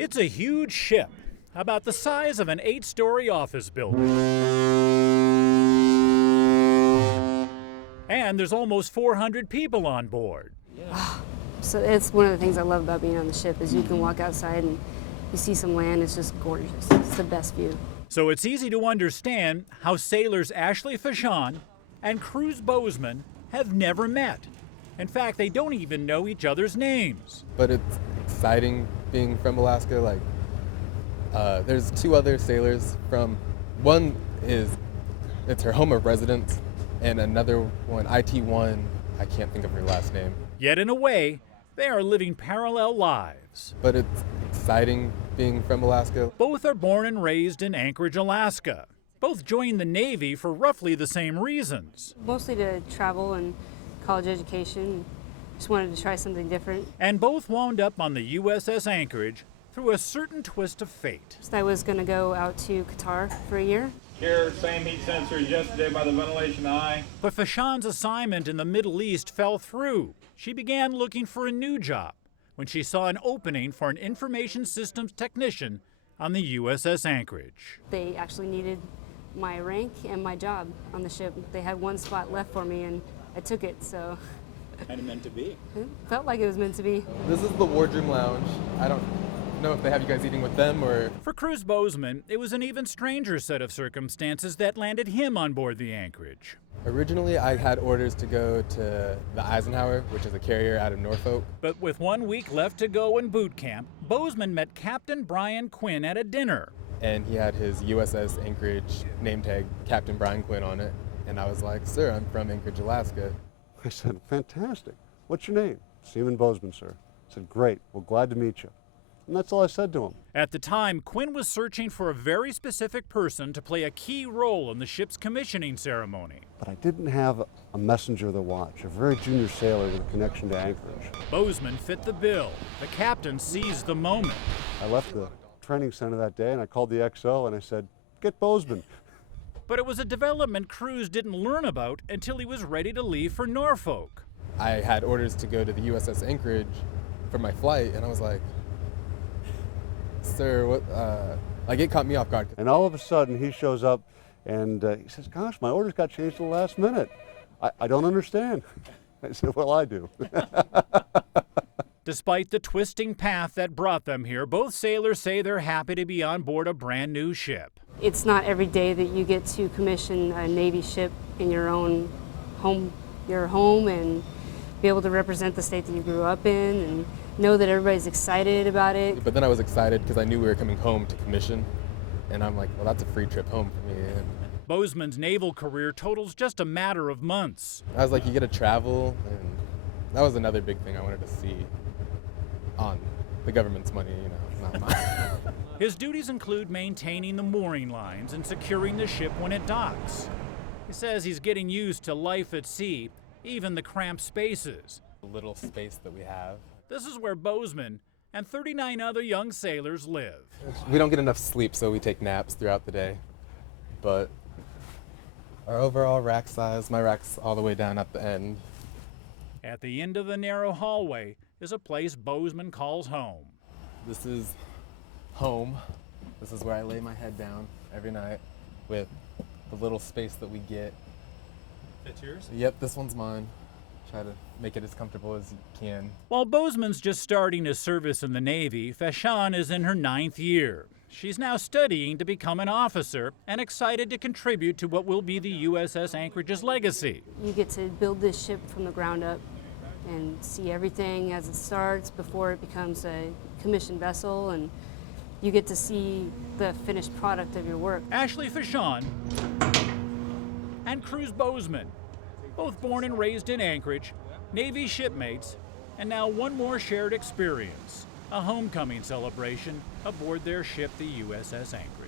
It's a huge ship, about the size of an 8-story office building. And there's almost 400 people on board. So it's one of the things I love about being on the ship is you can walk outside and you see some land. It's just gorgeous. It's the best view. So it's easy to understand how sailors Ashley Fashon and Cruz Bozeman have never met. In fact, they don't even know each other's names. But it's exciting being from Alaska. There's 2 other sailors from, one it's her home of residence, and another one, IT1, I can't think of her last name. Yet in a way, they are living parallel lives. But it's exciting being from Alaska. Both are born and raised in Anchorage, Alaska. Both joined the Navy for roughly the same reasons. Mostly to travel and college education. Just wanted to try something different. And both wound up on the USS Anchorage through a certain twist of fate. So I was going to go out to Qatar for a year. Here, same heat sensors yesterday by the ventilation eye. But Fashon's assignment in the Middle East fell through. She began looking for a new job when she saw an opening for an information systems technician on the USS Anchorage. They actually needed my rank and my job on the ship. They had one spot left for me and I took it, so. Kind of meant to be. It felt like it was meant to be. This is the wardroom lounge. I don't know if they have you guys eating with them or... For Cruz Bozeman, it was an even stranger set of circumstances that landed him on board the Anchorage. Originally, I had orders to go to the Eisenhower, which is a carrier out of Norfolk. But with 1 week left to go in boot camp, Bozeman met Captain Brian Quinn at a dinner. And he had his USS Anchorage name tag, Captain Brian Quinn, on it. And I was like, sir, I'm from Anchorage, Alaska. I said, fantastic. What's your name? Stephen Bozeman, sir. I said, great. Well, glad to meet you. And that's all I said to him. At the time, Quinn was searching for a very specific person to play a key role in the ship's commissioning ceremony. But I didn't have a messenger of the watch, a very junior sailor with a connection to Anchorage. Bozeman fit the bill. The captain seized the moment. I left the training center that day and I called the XO and I said, get Bozeman. But it was a development Cruz didn't learn about until he was ready to leave for Norfolk. I had orders to go to the USS Anchorage for my flight, and I was like, sir, what, it caught me off guard. And all of a sudden he shows up and he says, gosh, my orders got changed at the last minute. I don't understand. I said, well, I do. Despite the twisting path that brought them here, both sailors say they're happy to be on board a brand new ship. It's not every day that you get to commission a Navy ship in your own home, and be able to represent the state that you grew up in and know that everybody's excited about it. But then I was excited because I knew we were coming home to commission. And I'm like, well, that's a free trip home for me. And Bozeman's naval career totals just a matter of months. I was like, you get to travel, and that was another big thing I wanted to see on the government's money, not mine. His duties include maintaining the mooring lines and securing the ship when it docks. He says he's getting used to life at sea, even the cramped spaces. The little space that we have. This is where Bozeman and 39 other young sailors live. We don't get enough sleep, so we take naps throughout the day. But our overall rack size, my rack's all the way down at the end. At the end of the narrow hallway is a place Bozeman calls home. This is home. This is where I lay my head down every night with the little space that we get. That's yours? Yep, this one's mine. Try to make it as comfortable as you can. While Bozeman's just starting his service in the Navy, Fashon is in her 9th year. She's now studying to become an officer and excited to contribute to what will be the USS Anchorage's legacy. You get to build this ship from the ground up and see everything as it starts before it becomes a commissioned vessel, and you get to see the finished product of your work. Ashley Fashon and Cruz Bozeman, both born and raised in Anchorage, Navy shipmates, and now one more shared experience, a homecoming celebration aboard their ship, the USS Anchorage.